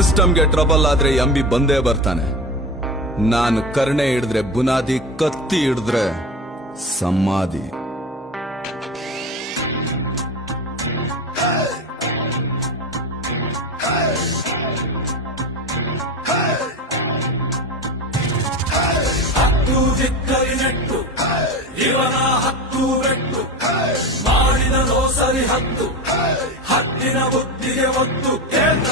ಸಿಸ್ಟಮ್ಗೆ ಟ್ರಬಲ್ ಆದ್ರೆ ಅಂಬಿ ಬಂದೇ ಬರ್ತಾನೆ. ನಾನು ಕರ್ಣೆ ಹಿಡಿದ್ರೆ ಬುನಾದಿ, ಕತ್ತಿ ಹಿಡಿದ್ರೆ ಸಮಾಧಿ. ಹತ್ತು ದಿಕ್ಕರಿನೆಟ್ಟು ಇವನ ಹತ್ತು ಬೆಟ್ಟು ಮಾಡಿದ ಸರಿ ಹತ್ತು ಹತ್ತಿನ ಬುದ್ಧಿಗೆ ಒತ್ತು ಕೇಂದ್ರ